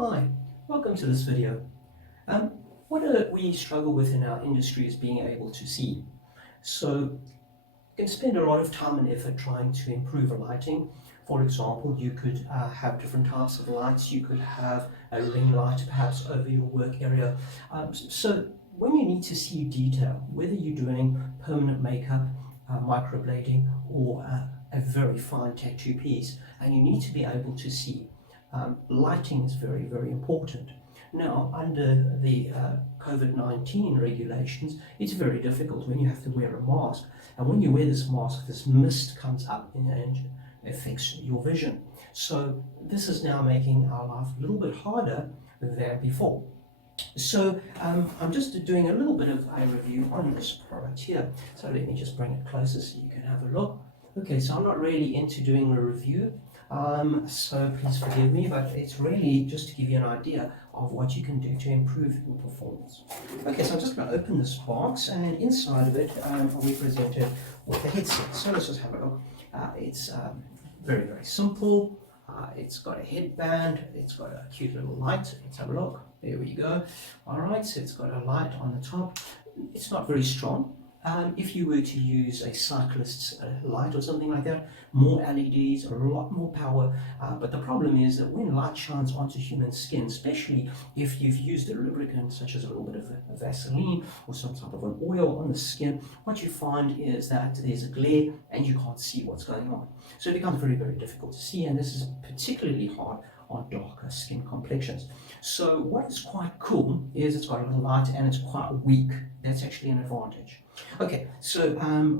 Hi, welcome to this video. What we struggle with in our industry is being able to see. So you can spend a lot of time and effort trying to improve lighting. For example, you could have different types of lights. You could have a ring light perhaps over your work area. So when you need to see detail, whether you're doing permanent makeup, microblading, or a very fine tattoo piece, and you need to be able to see. Lighting is very, very important. Now, under the COVID-19 regulations, it's very difficult when you have to wear a mask. And when you wear this mask, this mist comes up and affects your vision. So this is now making our life a little bit harder than before. So I'm just doing a little bit of a review on this product here. So let me just bring it closer so you can have a look. Okay, so I'm not really into doing a review, so please forgive me, but it's really just to give you an idea of what you can do to improve your performance. Okay, so I'm just going to open this box, and inside of it we presented with a headset. So let's just have a look. It's very, very simple. It's got a headband, it's got a cute little light. Let's have a look. There we go. All right, so it's got a light on the top. It's not very strong. If you were to use a cyclist's light or something like that, more LEDs, a lot more power, but the problem is that when light shines onto human skin, especially if you've used a lubricant such as a little bit of Vaseline or some type of an oil on the skin, what you find is that there's a glare and you can't see what's going on. So it becomes very, very difficult to see, and this is particularly hard on darker skin complexions. So what is quite cool is it's got a little light and it's quite weak. That's actually an advantage. Okay, so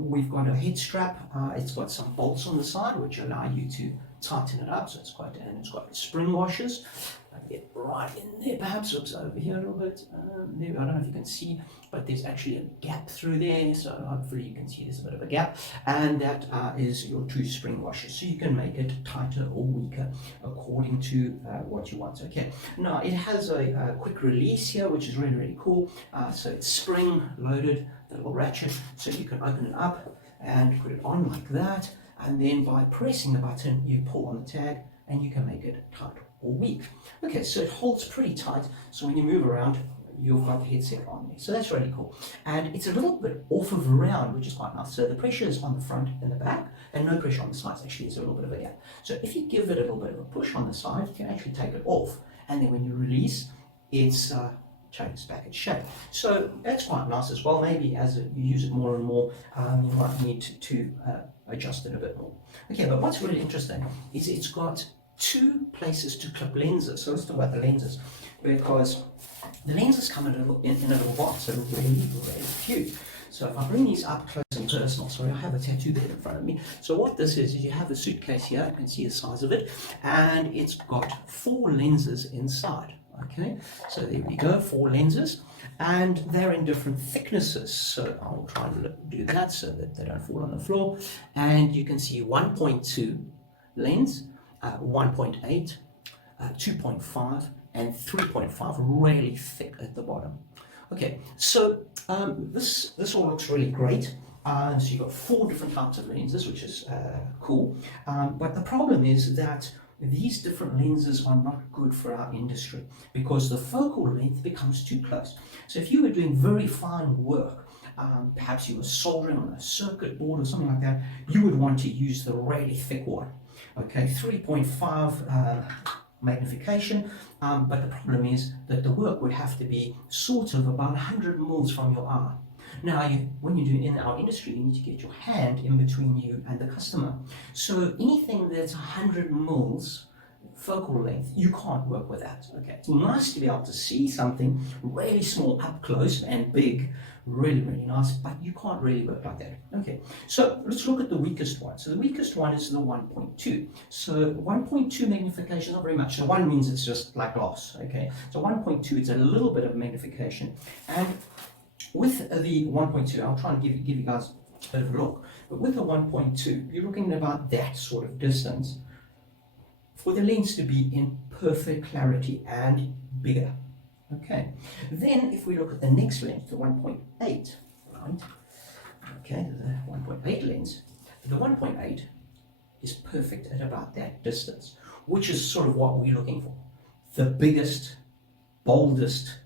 we've got a head strap. It's got some bolts on the side which allow you to tighten it up. So it's got spring washers. I'll get right in there, perhaps. Oops, over here a little bit. There, I don't know if you can see, but there's actually a gap through there. So hopefully you can see there's a bit of a gap, and that is your two spring washers. So you can make it tighter or weaker according to what you want. Okay, now it has a quick release here, which is really, really cool. So it's spring loaded, the little ratchet, so you can open it up and put it on like that, and then by pressing the button you pull on the tag and you can make it tight or weak. Okay, so it holds pretty tight, so when you move around you've got the headset on there, so that's really cool. And it's a little bit off of around, which is quite nice. So the pressure is on the front and the back, and no pressure on the sides. Actually, there's a little bit of a gap. So if you give it a little bit of a push on the side, you can actually take it off, and then when you release, it's changes back its shape. So that's quite nice as well. Maybe as you use it more and more, you might need to adjust it a bit more. Okay, but what's really interesting is it's got two places to clip lenses. So let's talk about the lenses, because the lenses come in a little box, so really, really cute. So if I bring these up close and personal, sorry, I have a tattoo bed in front of me. So what this is you have a suitcase here, you can see the size of it, and it's got 4 lenses inside. Okay, so there we go, 4 lenses, and they're in different thicknesses. So I'll try and do that so that they don't fall on the floor. And you can see 1.2 lens, 1.8, 2.5, and 3.5, really thick at the bottom. Okay, so this all looks really great. So you've got 4 different types of lenses, which is cool. But the problem is that these different lenses are not good for our industry because the focal length becomes too close. So if you were doing very fine work, perhaps you were soldering on a circuit board or something like that, you would want to use the really thick one. Okay, 3.5 magnification, but the problem is that the work would have to be sort of about 100 mils from your eye. Now, when you do in our industry, you need to get your hand in between you and the customer. So anything that's 100 mils focal length, you can't work with that. Okay, it's nice to be able to see something really small up close and big, really, really nice, but you can't really work like that. Okay, so let's look at the weakest one. So the weakest one is the 1.2. So 1.2 magnification, not very much. So 1 means it's just like glass. Okay, so 1.2, it's a little bit of magnification, and with the 1.2, I'll try and give you guys a bit of a look, but with the 1.2, you're looking at about that sort of distance for the lens to be in perfect clarity and bigger. Okay, then if we look at the next lens, the 1.8, right? Okay, the 1.8 lens, the 1.8 is perfect at about that distance, which is sort of what we're looking for. the biggest, boldest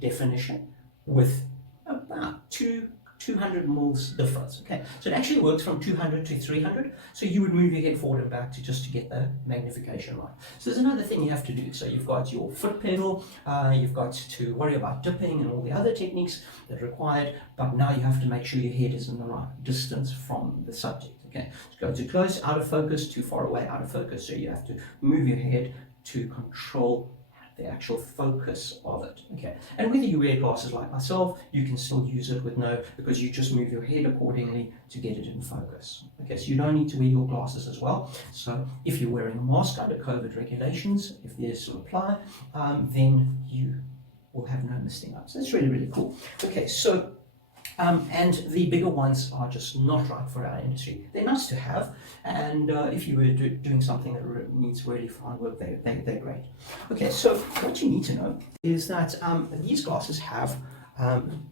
definition with about 200 mils difference. Okay, so it actually works from 200 to 300. So you would move your head forward and back to get the magnification right. So there's another thing you have to do. So you've got your foot pedal, you've got to worry about dipping and all the other techniques that are required, but now you have to make sure your head is in the right distance from the subject. Okay, so go too close, out of focus, too far away, out of focus. So you have to move your head to control the actual focus of it. Okay, and whether you wear glasses like myself, you can still use it with no, because you just move your head accordingly to get it in focus. Okay, so you don't need to wear your glasses as well. So if you're wearing a mask under COVID regulations, if these still apply, then you will have no misting up. So that's really, really cool. Okay, so and the bigger ones are just not right for our industry. They're nice to have, and if you were doing something that needs really fine work, they're great. Okay, so what you need to know is that these glasses have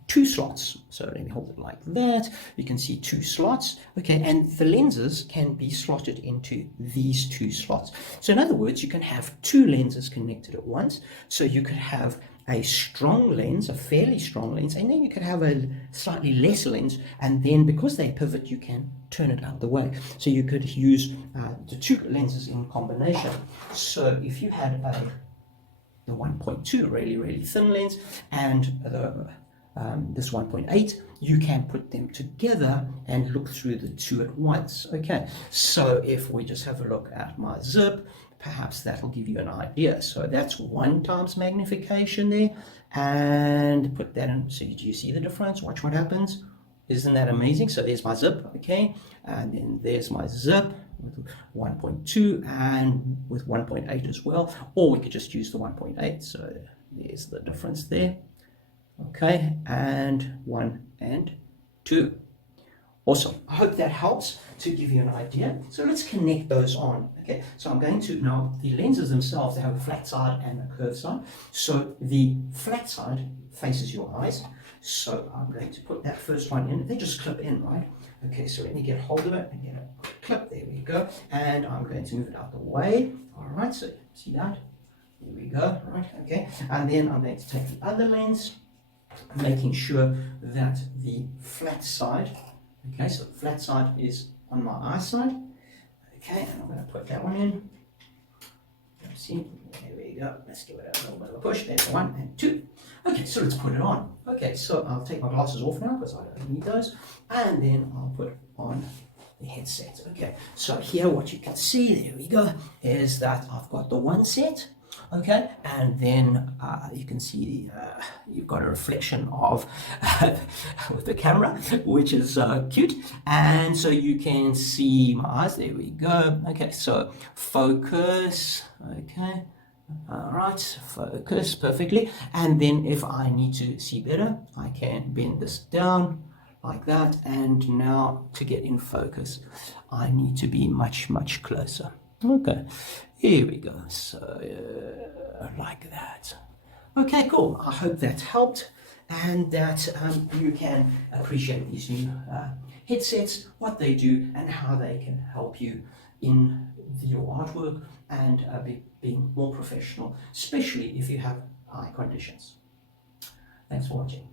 2 slots. So let me hold it like that. You can see 2 slots. Okay, and the lenses can be slotted into these 2 slots. So in other words, you can have 2 lenses connected at once. So you could have a strong lens, a fairly strong lens, and then you could have a slightly less lens, and then because they pivot, you can turn it out of the way. So you could use the 2 lenses in combination. So if you had the 1.2 really thin lens and this 1.8, you can put them together and look through the 2 at once. Okay, so if we just have a look at my zip, perhaps that'll give you an idea. So that's 1 times magnification there, and put that in. So do you see the difference? Watch what happens. Isn't that amazing? So there's my zip, okay, and then there's my zip with 1.2 and with 1.8 as well, or we could just use the 1.8. So there's the difference there. Okay, and 1 and 2. Awesome. I hope that helps to give you an idea. So let's connect those on. Okay, so I'm going to, now the lenses themselves, they have a flat side and a curved side. So the flat side faces your eyes. So I'm going to put that first one in. They just clip in, right? Okay, so let me get hold of it and get a clip. There we go. And I'm going to move it out the way. All right, so see that? There we go, right, okay. And then I'm going to take the other lens, making sure that the flat side, okay, so the flat side is on my eyesight. Okay, and I'm going to put that one in. See, there we go. Let's give it a little bit of a push. There's 1 and 2. Okay, so let's put it on. Okay, so I'll take my glasses off now because I don't need those. And then I'll put on the headset. Okay, so here what you can see, there we go, is that I've got the 1 set. Okay, and then you can see you've got a reflection of with the camera, which is cute, and so you can see my eyes. There we go. Okay, so focus. Okay, all right, focus perfectly. And then if I need to see better, I can bend this down like that, and now to get in focus I need to be much closer. Okay, here we go. So like that. Okay, cool. I hope that helped, and that you can appreciate these new headsets, what they do and how they can help you in your artwork and being more professional, especially if you have eye conditions. Thanks for watching.